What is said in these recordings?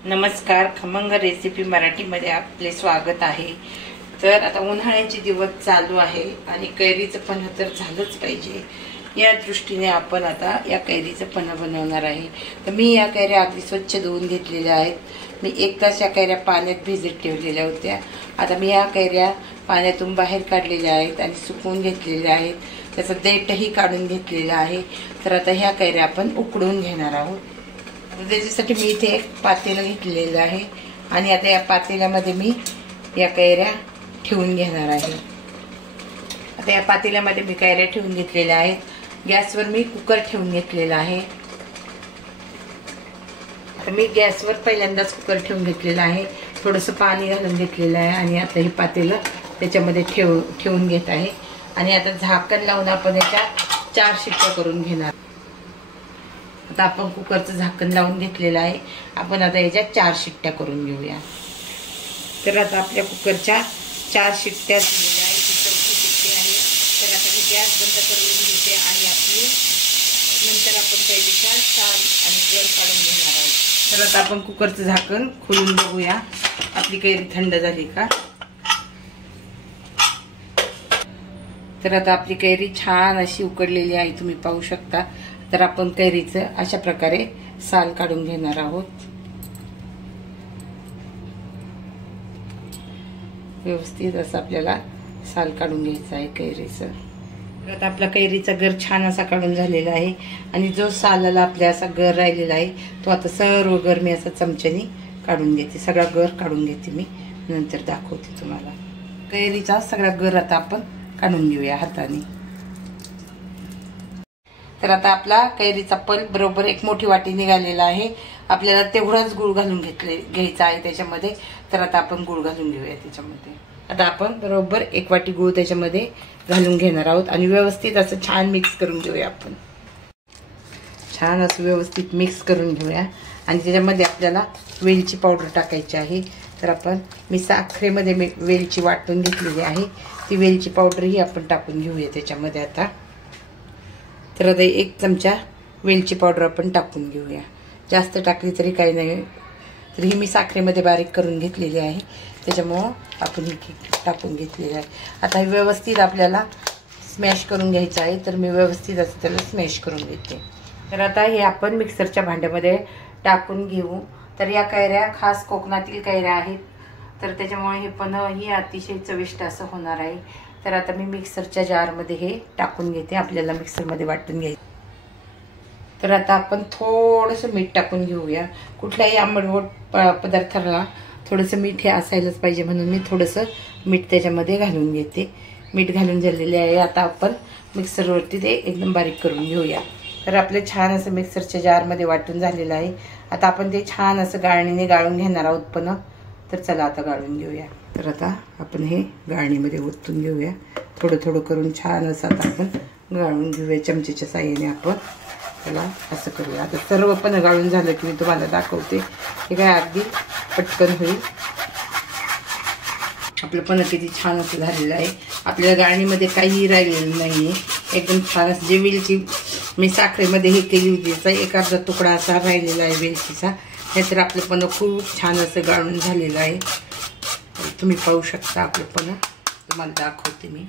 नमस्कार, खमंग रेसिपी मराठीमध्ये आपले स्वागत आहे। तर आता उन्हाळ्याचे दिवस चालू आहे आणि कैरीचं पन्ह तर झालंच पाहिजे, या दृष्टीने आपण आता या कैरीचं पन्ह बनवणार आहे। तर मी या कैऱ्या अगदी स्वच्छ धुवून घेतलेल्या आहेत। मी 1 तास या कैऱ्या पाण्यात भिजत ठेवलेल्या होत्या। आता मी या कैऱ्या पाण्यातून बाहेर काढलेल्या आहेत आणि सुकवून घेतलेल्या आहेत। त्याचं देठही काढून घेतलेलं आहे। तर आता ह्या कैऱ्या आपण उकडून घेणार आहोत। त्याच्यासाठी मी इथे एक पातेलं घेतलेलं आहे आणि आता या पातेल्यामध्ये मी या कैऱ्या ठेवून घेणार आहे। आता या पातेल्यामध्ये मी कैऱ्या ठेवून घेतलेल्या आहेत। गॅसवर मी कुकर ठेवून घेतलेला आहे। आता मी गॅसवर पहिल्यांदाच कुकर ठेवून घेतलेला आहे। थोडंसं पाणी घालून घेतलेलं आहे आणि आता हे पातेलं त्याच्यामध्ये ठेवून घेत आहे आणि आता झाकण लावून आपण याच्या 4 शिट्ट्या करून घेणार। आता आपण कुकरचं झाकण लावून घेतलेलं आहे। आपण आता याच्या 4 शिट्ट्या करून घेऊया। तर आता आपल्या कुकरच्या 4 शिट्ट्या झालेल्या आहेत, ही 4थी शिट्टी आहे। तर आता मी गॅस बंद करून घेते आणि आपली नंतर आपण कैरीचा साल आणि गर काढून घेणार आहोत। तर आता आपण कुकरचं झाकण खोलून बघूया आपली कैरी थंड झाली का। तर आता आपली कैरी छान अशी उकडलेली आहे, तुम्ही पाहू शकता। तर आपण कैरीचं अशा प्रकारे साल काढून घेणार आहोत। व्यवस्थित असं आपल्याला साल काढून घ्यायचं आहे कैरीचं। तर आता आपला कैरीचा गर छान असा काढून झालेला आहे आणि जो सालाला आपल्या असा गर राहिलेला आहे तो आता सर्व गर मी असा चमच्याने काढून घेते। सगळा गर काढून घेते मी, नंतर दाखवते तुम्हाला। कैरीचा सगळा गर आता आपण काढून घेऊया हाताने। तर आता आपला कैरीचा पल्प बरोबर 1 मोठी वाटी निघालेला आहे। आपल्याला तेवढाच गूळ घालून घ्यायचा आहे त्याच्यामध्ये। तर आता आपण गूळ घालून घेऊया त्याच्यामध्ये। आता आपण बरोबर 1 वाटी गूळ त्याच्यामध्ये घालून घेणार आहोत आणि व्यवस्थित असं छान मिक्स करून घेऊया। आपण छान असं व्यवस्थित मिक्स करून घेऊया आणि त्याच्यामध्ये आपल्याला वेलची पावडर टाकायची आहे। तर मी साखरेमध्ये वेलची वाटून घेतलेली आहे, ती वेलची पावडरही आपण टाकून घेऊया त्याच्यामध्ये आता। तर आता 1 चमचा वेलची पावडर आपण टाकून घेऊया। जास्त टाकली तरी काही नाही, तर ही मी साखरेमध्ये बारीक करून घेतलेली आहे, त्याच्यामुळं आपण ही टाकून घेतलेली आहे। आता व्यवस्थित आपल्याला स्मॅश करून घ्यायचं आहे। तर मी व्यवस्थित असं त्याला स्मॅश करून घेते। तर आता हे आपण मिक्सरच्या भांड्यामध्ये टाकून घेऊ। तर या कैऱ्या खास कोकणातील कैऱ्या आहेत, तर त्याच्यामुळे हे पन्हही अतिशय चविष्ट असं होणार आहे। तर आता मी मिक्सरच्या जारमध्ये हे टाकून घेते, आपल्याला मिक्सरमध्ये वाटून घ्यायचं। तर आता आपण थोडंसं मीठ टाकून घेऊया। कुठल्याही आंबटगोड पदार्थाला थोडंसं मीठ हे असायलाच पाहिजे, म्हणून मी थोडंसं मीठ त्याच्यामध्ये घालून घेते। मीठ घालून झालेले आहे। आता आपण मिक्सरवरती ते एकदम बारीक करून घेऊया। तर आपलं छान असं मिक्सरच्या जारमध्ये वाटून झालेलं आहे। आता आपण ते छान असं गाळणीने गाळून घेणार आहोत पन्ह। तर चला आता गाळून घेऊया। तर आता आपण हे गाळणीमध्ये ओतून घेऊया। थोडं थोडं करून छान असं आता आपण गाळून घेऊया चमचेच्या साहाय्याने। आपण त्याला असं करूया। आता सर्व पन्ह गाळून झालं की मी तुम्हाला दाखवते। हे काय अगदी पटकन होईल। आपलं पन्ह किती छान असं झालेलं आहे। आपल्या गाळणीमध्ये काहीही राहिलेलं नाहीये, एकदम छान असं। जे वेलची मी साखरेमध्ये हे केली होती त्याचा 1/2 तुकडा असा राहिलेला आहे वेलचीचा। नाहीतर आपलं पन्ह खूप छान असं गाळून झालेलं आहे। तुम्ही पाहू शकता आपलं पन्ह, तुम्हाला दाखवते मी।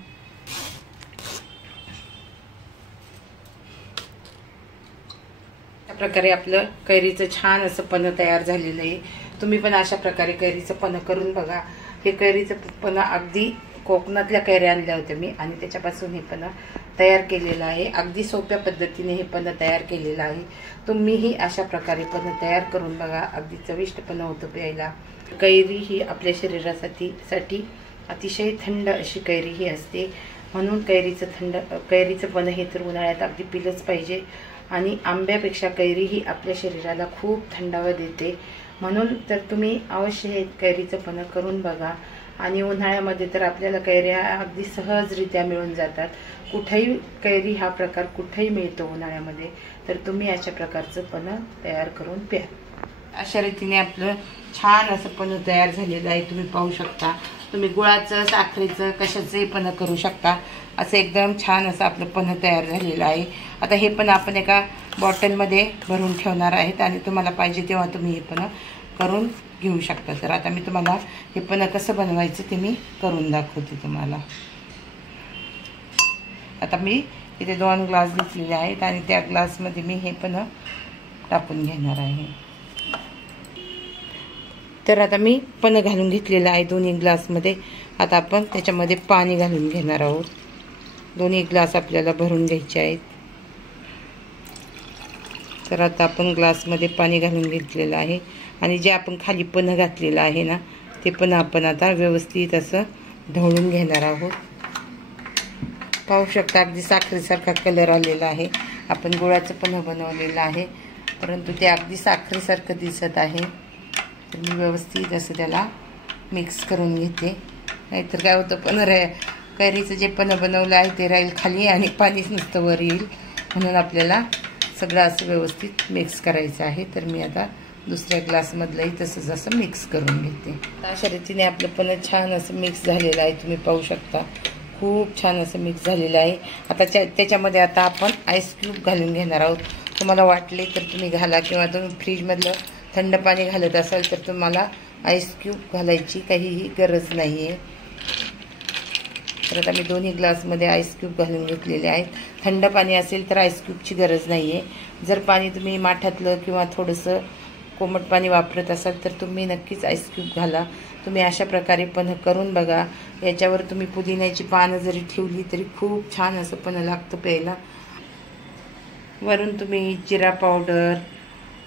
अशा प्रकारे आपलं कैरीचं छान असं पन्ह तयार झालेलं आहे। तुम्ही पण अशा प्रकारे कैरीचं पन्ह करून बघा। हे कैरीचं पन्ह अगदी कोकणातल्या कैऱ्या आणल्या होत्या मी आणि त्याच्यापासून हे पन्ह तयार केलेलं आहे। अगदी सोप्या पद्धतीने हे पन्ह तयार केलेलं आहे। तुम्हीही अशा प्रकारे पन्ह तयार करून बघा, अगदी चविष्ट पन्ह होतं प्यायला। कैरी ही आपल्या शरीरासाठी अतिशय थंड अशी कैरी ही असते, म्हणून कैरीचं पन्ह हे तर उन्हाळ्यात अगदी पिलंच पाहिजे। आणि आंब्यापेक्षा कैरी ही आपल्या शरीराला खूप थंडावा देते, म्हणून तर तुम्ही अवश्य हे कैरीचं पन्ह करून बघा। आणि उन्हाळ्यामध्ये तर आपल्याला कैऱ्या अगदी सहजरित्या मिळून जातात। कुठेही कैरी हा प्रकार कुठेही मिळतो उन्हाळ्यामध्ये। तर तुम्ही अशा प्रकारचं पन्ह तयार करून प्या। अशा रीतीने आपलं छान असं पन्ह तयार झालेलं आहे, तुम्ही पाहू शकता। तुम्ही गुळाचं, साखरेचं, कशाचंही पन्ह करू शकता। असं एकदम छान असं आपलं पन्ह तयार झालेलं आहे। आता हे पण आपण एका बॉटलमध्ये भरून ठेवणार आहेत आणि तुम्हाला पाहिजे तेव्हा तुम्ही हे पन्ह करून घेऊ शकता. तर आता मी तुम्हाला हे पन्ह कसं बनवायचं ते मी करून दाखवते तुम्हाला. आता मी इथे 2 ग्लास घेतलेले आहेत आणि त्या ग्लासमध्ये मी हे पन्ह टाकून घेणार आहे. तर आता मी पन्ह घालून घेतलेलं आहे दोन्ही ग्लासमध्ये. आता आपण त्याच्यामध्ये पाणी घालून घेणार आहोत. दोन्ही ग्लास आपल्याला भरून घ्यायचे आहेत. तर आता आपण ग्लासमध्ये पाणी घालून घेतलेलं आहे आणि जे आपण खाली पन्ह घातलेलं आहे ना ते पण आपण आता व्यवस्थित असं ढवळून घेणार आहोत. पाहू शकता अगदी साखरेसारखा कलर आलेला आहे. आपण गुळाचं पन्ह बनवलेलं आहे परंतु ते अगदी साखरेसारखं दिसत आहे. तर मी व्यवस्थित असं त्याला मिक्स करून घेते. नाहीतर काय होतं कैरीचं जे पन्ह बनवलं आहे ते राहील खाली आणि पाणीच नुसतं वर येईल. म्हणून आपल्याला सगळं असं व्यवस्थित मिक्स करायचं आहे. तर मी आता दुसऱ्या ग्लासमधलंही तसंच असं मिक्स करून घेते. अशा रीतीने आपलं पन्ह छान असं मिक्स झालेलं आहे. तुम्ही पाहू शकता खूप छान असं मिक्स झालेलं आहे. आता त्याच्यामध्ये आता आपण आईस क्यूब घालून घेणार आहोत. तुम्हाला वाटले तर तुम्ही घाला किंवा तुम्ही फ्रीजमधलं थंड पाणी घालत असाल तर तुम्हाला आईस क्यूब घालायची काहीही गरज नाही आहे. तर आता मी दोन्ही ग्लासमध्ये आईस क्यूब घालून घेतलेले आहेत. थंड पाणी असेल तर आईस क्यूबची गरज नाही आहे. जर पाणी तुम्ही माठातलं किंवा थोडंसं कोमट पाणी वापरत असाल तर तुम्ही नक्कीच आईस क्यूब घाला. तुम्ही अशा प्रकारे पन्ह करून बघा. याच्यावर तुम्ही पुदिन्याची पानं जरी ठेवली तरी खूप छान असं पन्ह लागतं प्यायला. वरून तुम्ही जिरा पावडर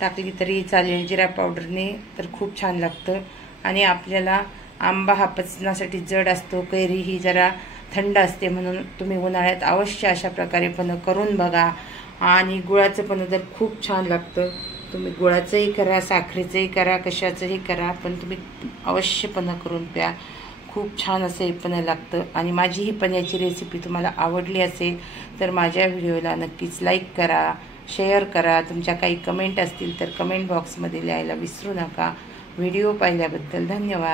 टाकली तरी चालेल. जिरा पावडरने तर खूप छान लागतं. आणि आपल्याला आंबा हा पचनासाठी जड असतो, कैरी ही जरा थंड असते, म्हणून तुम्ही उन्हाळ्यात अवश्य अशा प्रकारे पन्ह करून बघा. आणि गुळाचं पन्ह तर खूप छान लागतं. तुम्ही गुळाचंही करा, साखरेचंही करा, कशाचंही करा, पण तुम्ही अवश्य पन्ह करून प्या. खूप छान असं हे पन्ह लागतं. आणि माझी ही पन्ह्याची रेसिपी तुम्हाला आवडली असेल तर माझ्या व्हिडिओला नक्कीच लाईक करा, शेअर करा. तुमच्या काही कमेंट असतील तर कमेंट बॉक्समध्ये लिहायला विसरू नका. व्हिडिओ पाहिल्याबद्दल धन्यवाद.